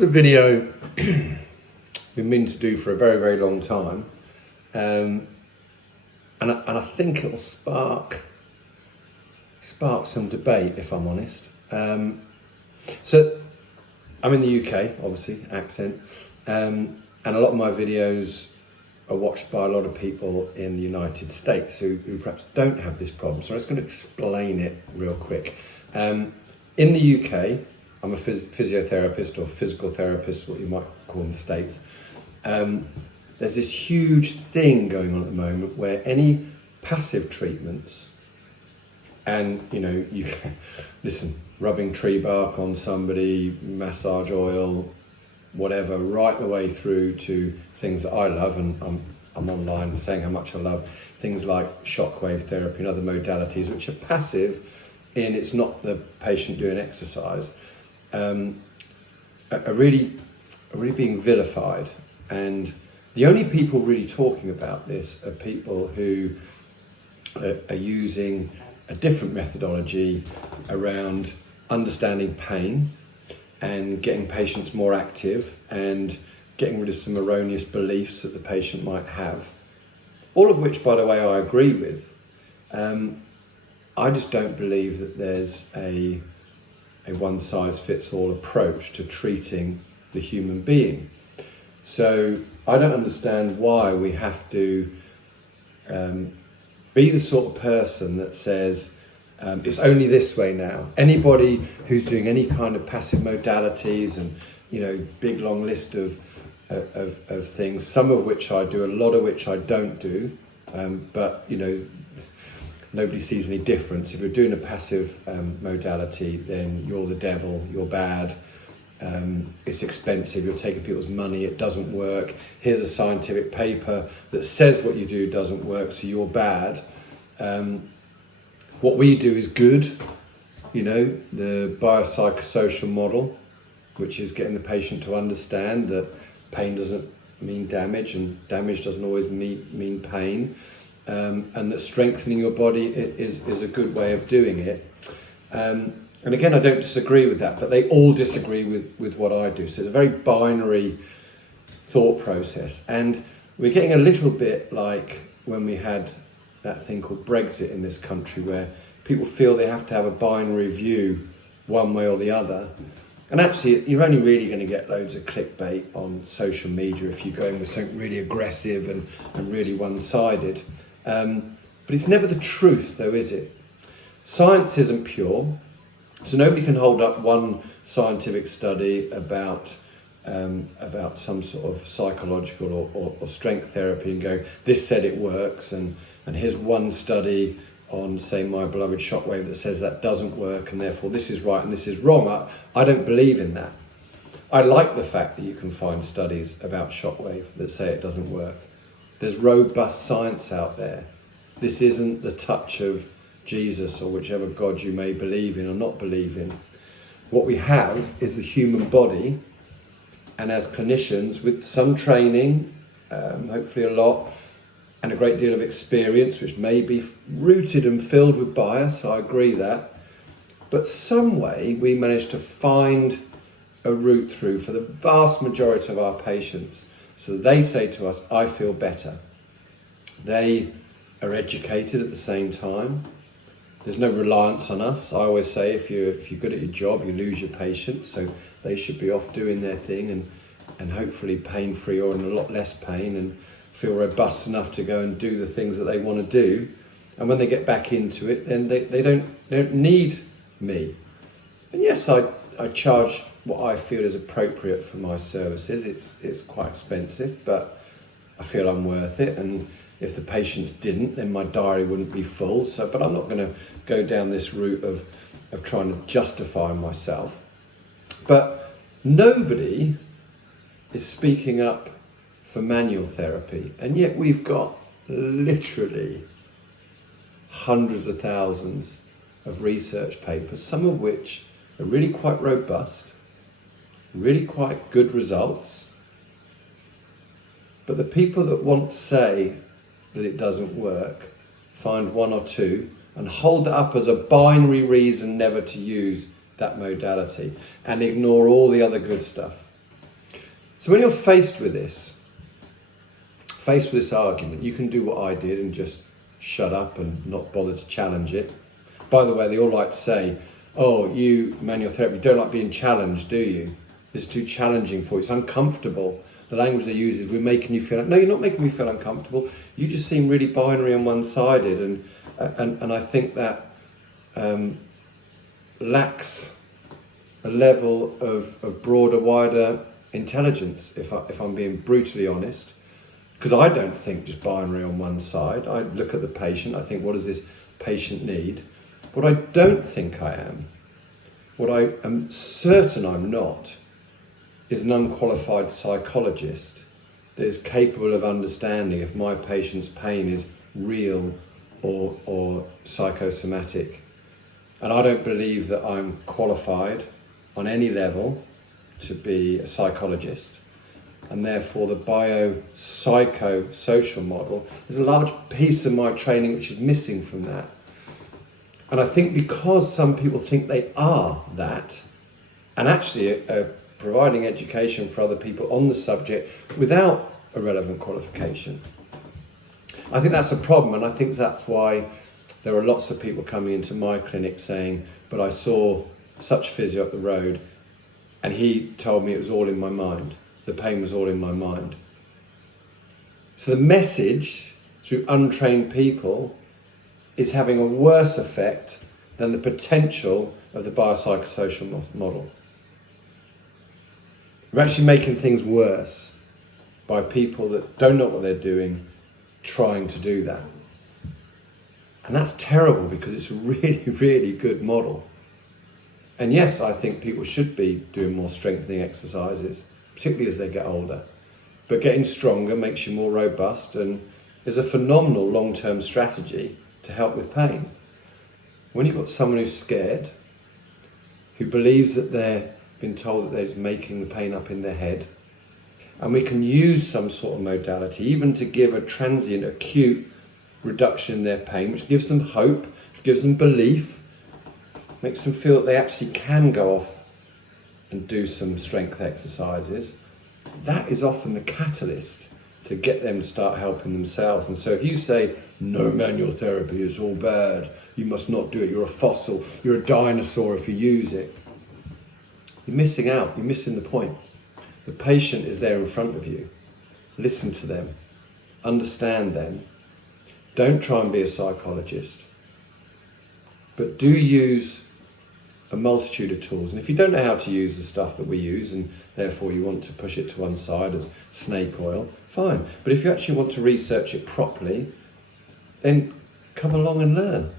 This is a video we've meaning to do for a very, very long time, and I think it'll spark some debate, if I'm honest. So I'm in the UK, obviously, accent, and a lot of my videos are watched by a lot of people in the United States who perhaps don't have this problem. So I'm just going to explain it real quick. In the UK, I'm a physiotherapist or physical therapist, what you might call in the States. There's this huge thing going on at the moment where any passive treatments, and you can, listen, rubbing tree bark on somebody, massage oil, whatever, right the way through to things that I love, and I'm online saying how much I love things like shockwave therapy and other modalities which are passive in it's not the patient doing exercise, are really being vilified. And the only people really talking about this are people who are using a different methodology around understanding pain and getting patients more active and getting rid of some erroneous beliefs that the patient might have. All of which, by the way, I agree with. I just don't believe that there's a one-size-fits-all approach to treating the human being. So I don't understand why we have to be the sort of person that says it's only this way now. Anybody who's doing any kind of passive modalities and big long list of things, some of which I do, a lot of which I don't do, but nobody sees any difference. If you're doing a passive modality, then you're the devil, you're bad, it's expensive, you're taking people's money, it doesn't work. Here's a scientific paper that says what you do doesn't work, so you're bad. What we do is good, the biopsychosocial model, which is getting the patient to understand that pain doesn't mean damage and damage doesn't always mean pain. And that strengthening your body is a good way of doing it. And again, I don't disagree with that, but they all disagree with what I do. So it's a very binary thought process. And we're getting a little bit like when we had that thing called Brexit in this country, where people feel they have to have a binary view one way or the other. And actually, you're only really going to get loads of clickbait on social media if you go in with something really aggressive and really one-sided. But it's never the truth, though, is it? Science isn't pure, so nobody can hold up one scientific study about some sort of psychological or strength therapy and go, this said it works, and here's one study on, say, my beloved shockwave that says that doesn't work, and therefore this is right and this is wrong. I don't believe in that. I like the fact that you can find studies about shockwave that say it doesn't work. There's robust science out there. This isn't the touch of Jesus or whichever God you may believe in or not believe in. What we have is the human body, and as clinicians with some training, hopefully a lot, and a great deal of experience, which may be rooted and filled with bias, I agree that, but some way we manage to find a route through for the vast majority of our patients. So they say to us, I feel better. They are educated at the same time. There's no reliance on us. I always say if you're good at your job, you lose your patients, so they should be off doing their thing and hopefully pain-free or in a lot less pain and feel robust enough to go and do the things that they want to do. And when they get back into it, then they don't need me. And yes, I charge what I feel is appropriate for my services. It's quite expensive, but I feel I'm worth it. And if the patients didn't, then my diary wouldn't be full. But I'm not going to go down this route of trying to justify myself. But nobody is speaking up for manual therapy, and yet we've got literally hundreds of thousands of research papers, some of which are really quite robust, really quite good results. But the people that want to say that it doesn't work find one or two and hold it up as a binary reason never to use that modality and ignore all the other good stuff. So when you're faced with this argument, you can do what I did and just shut up and not bother to challenge it. By the way, they all like to say, oh, you, manual therapy, don't like being challenged, do you? This is too challenging for you. It's uncomfortable. The language they use is, we're making you feel like, no, you're not making me feel uncomfortable. You just seem really binary and one-sided. And I think that lacks a level of broader, wider intelligence, if I'm being brutally honest. Because I don't think just binary on one side. I look at the patient, I think, what does this patient need? What I don't think I am, what I am certain I'm not, is an unqualified psychologist that is capable of understanding if my patient's pain is real or psychosomatic. And I don't believe that I'm qualified on any level to be a psychologist. And therefore the biopsychosocial model is a large piece of my training which is missing from that. And I think because some people think they are that, and actually providing education for other people on the subject without a relevant qualification, I think that's a problem. And I think that's why there are lots of people coming into my clinic saying, but I saw such physio up the road and he told me it was all in my mind. The pain was all in my mind. So the message through untrained people is having a worse effect than the potential of the biopsychosocial model. We're actually making things worse by people that don't know what they're doing, trying to do that. And that's terrible because it's a really, really good model. And yes, I think people should be doing more strengthening exercises, particularly as they get older. But getting stronger makes you more robust and is a phenomenal long-term strategy to help with pain. When you've got someone who's scared, who believes that they're been told that they're just making the pain up in their head, and we can use some sort of modality, even to give a transient, acute reduction in their pain, which gives them hope, which gives them belief, makes them feel that they actually can go off and do some strength exercises. That is often the catalyst to get them to start helping themselves. And so if you say, no, manual therapy is all bad, you must not do it, you're a fossil, you're a dinosaur if you use it, you're missing out, you're missing the point. The patient is there in front of you. Listen to them, understand them. Don't try and be a psychologist, but do use a multitude of tools. And if you don't know how to use the stuff that we use, and therefore you want to push it to one side as snake oil, fine. But if you actually want to research it properly, then come along and learn.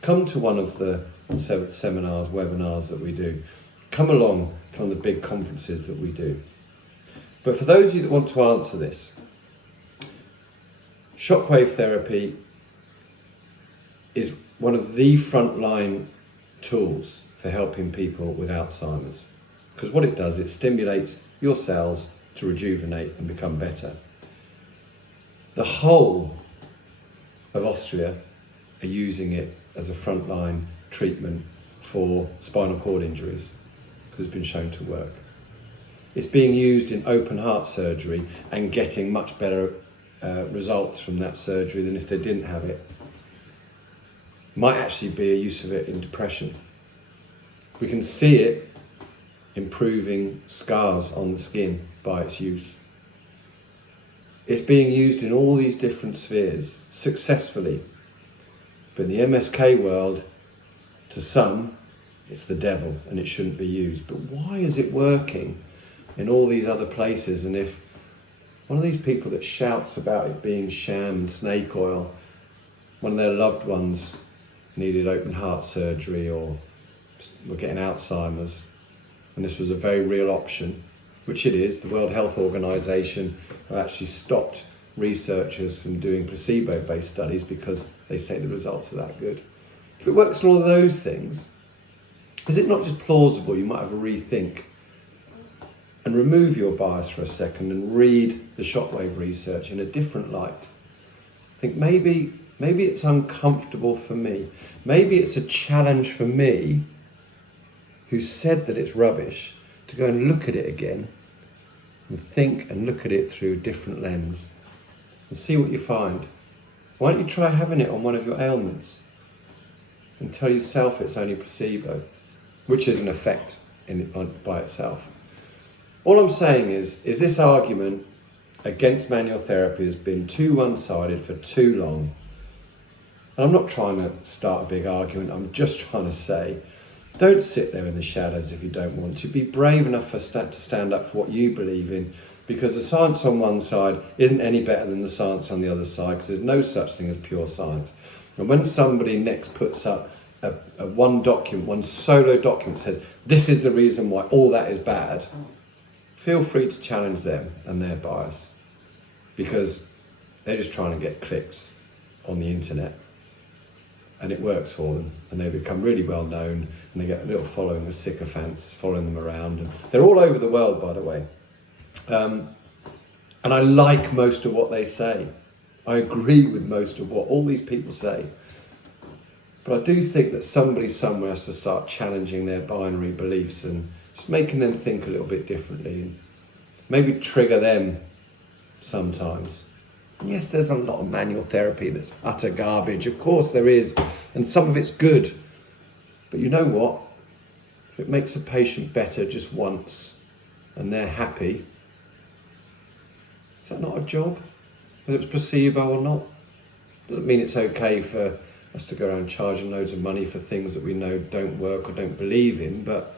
Come to one of the seminars, webinars that we do. Come along to one of the big conferences that we do. But for those of you that want to answer this, shockwave therapy is one of the frontline tools for helping people with Alzheimer's. Because what it does, it stimulates your cells to rejuvenate and become better. The whole of Austria are using it as a frontline treatment for spinal cord injuries, because it's been shown to work. It's being used in open heart surgery and getting much better results from that surgery than if they didn't have it. Might actually be a use of it in depression. We can see it improving scars on the skin by its use. It's being used in all these different spheres successfully. But in the MSK world, to some, it's the devil and it shouldn't be used. But why is it working in all these other places? And if one of these people that shouts about it being sham and snake oil, one of their loved ones needed open heart surgery or were getting Alzheimer's, and this was a very real option, which it is, the World Health Organization have actually stopped researchers from doing placebo-based studies because they say the results are that good. If it works on all of those things, is it not just plausible you might have a rethink and remove your bias for a second and read the shockwave research in a different light? I think maybe it's uncomfortable for me. Maybe it's a challenge for me, who said that it's rubbish, to go and look at it again and think and look at it through a different lens and see what you find. Why don't you try having it on one of your ailments and tell yourself it's only placebo, which is an effect by itself. All I'm saying is this argument against manual therapy has been too one-sided for too long. And I'm not trying to start a big argument, I'm just trying to say, don't sit there in the shadows if you don't want to. Be brave enough to stand up for what you believe in, because the science on one side isn't any better than the science on the other side, because there's no such thing as pure science. And when somebody next puts up one solo document says, this is the reason why all that is bad, feel free to challenge them and their bias, because they're just trying to get clicks on the internet. And it works for them, and they become really well known, and they get a little following of sycophants following them around. And they're all over the world, by the way. And I like most of what they say. I agree with most of what all these people say. But I do think that somebody somewhere has to start challenging their binary beliefs and just making them think a little bit differently, and maybe trigger them sometimes. Yes, there's a lot of manual therapy that's utter garbage. Of course there is, and some of it's good. But you know what? If it makes a patient better just once and they're happy, is that not a job? Whether it's placebo or not? Doesn't mean it's okay for us to go around charging loads of money for things that we know don't work or don't believe in, but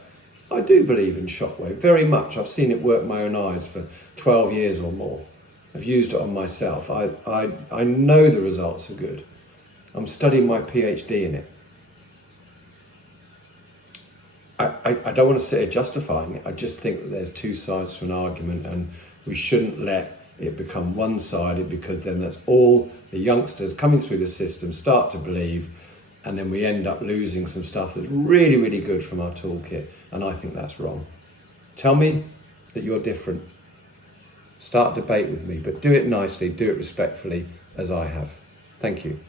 I do believe in Shockwave very much. I've seen it work my own eyes for 12 years or more. I've used it on myself. I know the results are good. I'm studying my PhD in it. I don't want to sit here justifying it. I just think that there's two sides to an argument, and we shouldn't let it become one-sided, because then that's all the youngsters coming through the system start to believe, and then we end up losing some stuff that's really, really good from our toolkit, and I think that's wrong. Tell me that you're different. Start debate with me, but do it nicely, do it respectfully, as I have. Thank you.